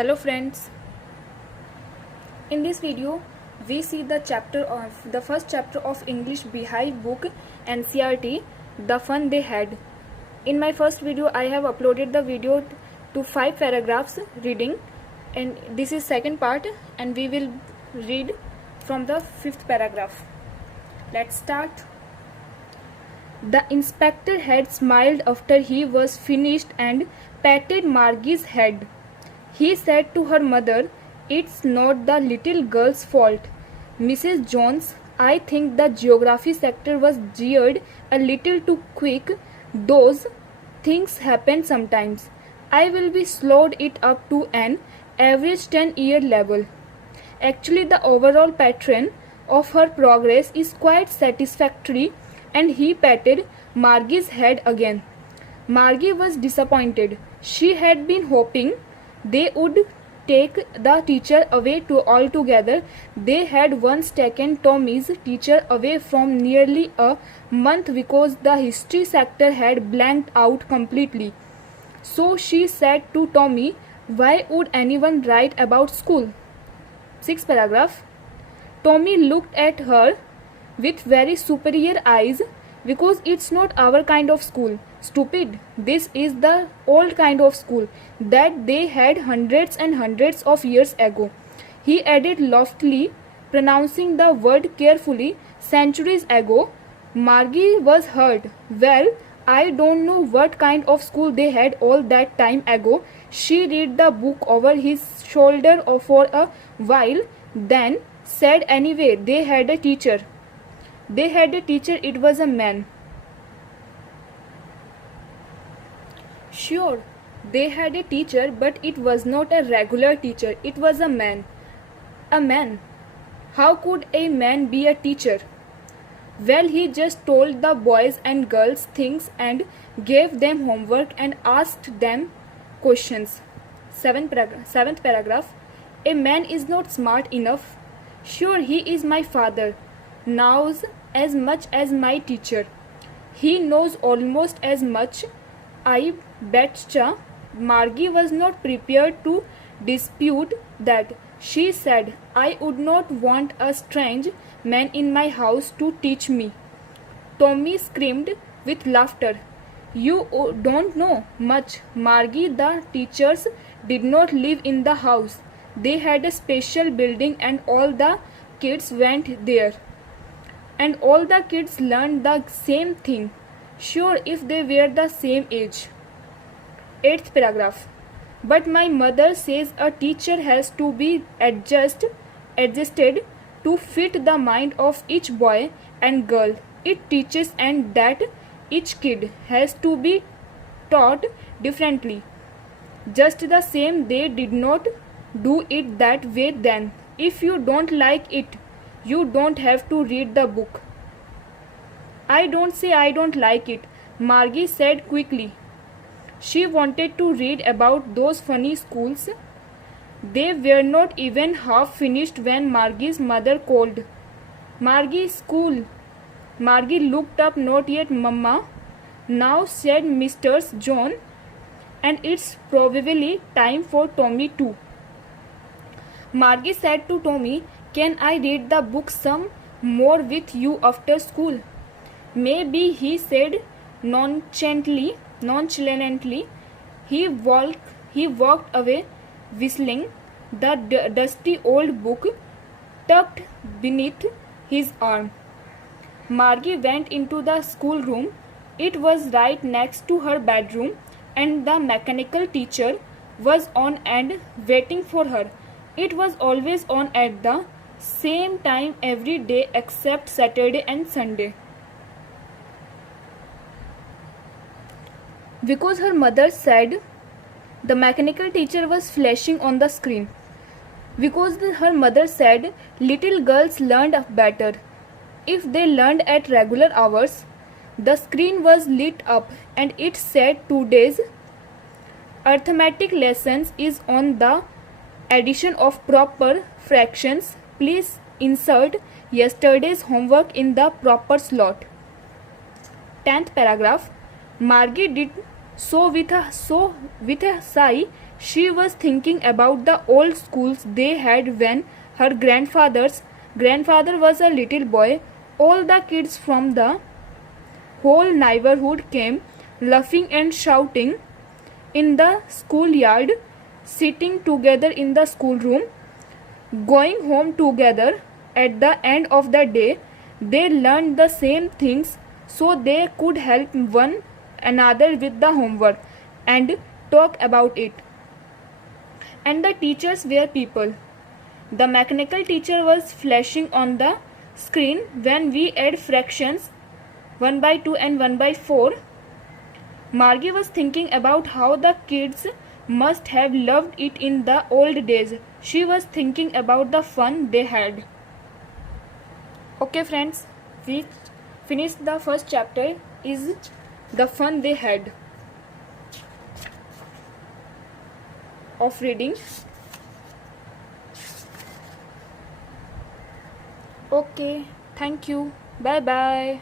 Hello friends, in this video we see the first chapter of English Beehive book NCERT, The Fun They Had. In my first video I have uploaded the video to 5 paragraphs reading, and this is second part and we will read from the 5th paragraph. Let's start. The inspector had smiled after he was finished and patted Margie's head. He said to her mother, "It's not the little girl's fault. Mrs. Jones, I think the geography sector was geared a little too quick. Those things happen sometimes. I will be slowed it up to an average 10-year level. Actually, the overall pattern of her progress is quite satisfactory," and he patted Margie's head again. Margie was disappointed. She had been hoping they would take the teacher away altogether. They had once taken Tommy's teacher away from nearly a month because the history sector had blanked out completely. So she said to Tommy, "Why would anyone write about school?" 6th paragraph. Tommy looked at her with very superior eyes. "Because it's not our kind of school, stupid. This is the old kind of school that they had hundreds and hundreds of years ago," he added loftily, pronouncing the word carefully. "Centuries ago." Margie was hurt. "Well, I don't know what kind of school they had all that time ago." She read the book over his shoulder for a while, then said, "Anyway, they had a teacher. They had a teacher. It was a man." "Sure, they had a teacher, but it was not a regular teacher. It was a man." "A man? How could a man be a teacher?" "Well, he just told the boys and girls things and gave them homework and asked them questions." 7th paragraph. "A man is not smart enough." "Sure, he is my father. Knows as much as my teacher. He knows almost as much, I betcha." Margie was not prepared to dispute that. She said, "I would not want a strange man in my house to teach me." Tommy screamed with laughter. "You don't know much, Margie. The teachers did not live in the house. They had a special building and all the kids went there. And all the kids learned the same thing. Sure, if they were the same age." 8th paragraph. "But my mother says a teacher has to be adjusted to fit the mind of each boy and girl it teaches, and that each kid has to be taught differently. Just the same, they did not do it that way then. If you don't like it, you don't have to read the book." "I don't say I don't like it," Margie said quickly. She wanted to read about those funny schools. They were not even half finished when Margie's mother called. "Margie's school." Margie looked up. "Not yet, Mama." "Now," said Mr. John, "and it's probably time for Tommy too." Margie said to Tommy, "Can I read the book some more with you after school?" "Maybe," he said nonchalantly. He walked away whistling, the dusty old book tucked beneath his arm. Margie went into the schoolroom. It was right next to her bedroom, and the mechanical teacher was on and waiting for her. It was always on at the same time every day except Saturday and Sunday. Because her mother said, the mechanical teacher was flashing on the screen. Because her mother said little girls learned better if they learned at regular hours. The screen was lit up and it said, "Today's arithmetic lessons is on the addition of proper fractions. Please insert yesterday's homework in the proper slot." 10th paragraph. Margie did so with a sigh. She was thinking about the old schools they had when her grandfather was a little boy. All the kids from the whole neighborhood came, laughing and shouting in the schoolyard, sitting together in the schoolroom, going home together. At the end of the day, they learned the same things so they could help one another with the homework and talk about it. And the teachers were people. The mechanical teacher was flashing on the screen when we add fractions 1 by 2 and 1 by 4. Margie was thinking about how the kids must have loved it in the old days. She was thinking about the fun they had. Okay friends, we finished the first chapter is the fun they had of reading. Okay, thank you. Bye bye.